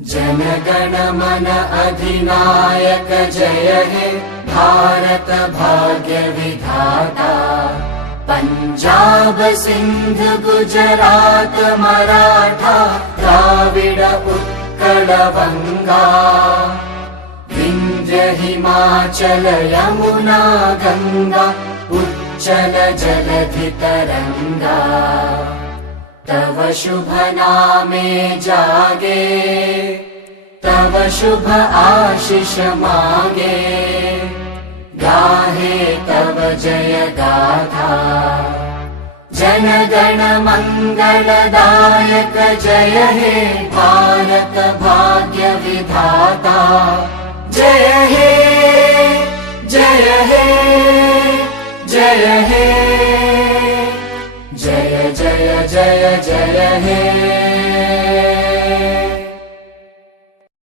जनगण मन अधिनायक जय हे भारत भाग्य विधाता। पंजाब सिंध गुजरात मराठा द्राविड उत्कल बंगा। विंध्य हिमाचल यमुना गंगा उच्चल जलधि तरंगा। तव शुभ नामे जागे तव शुभ आशीष मागे। गाहे तव जय गाथा जनगण मंगलदायक जय हे भारत भाग्य विधाता। जय हे जय हे जय हे जय जय जय जय हे।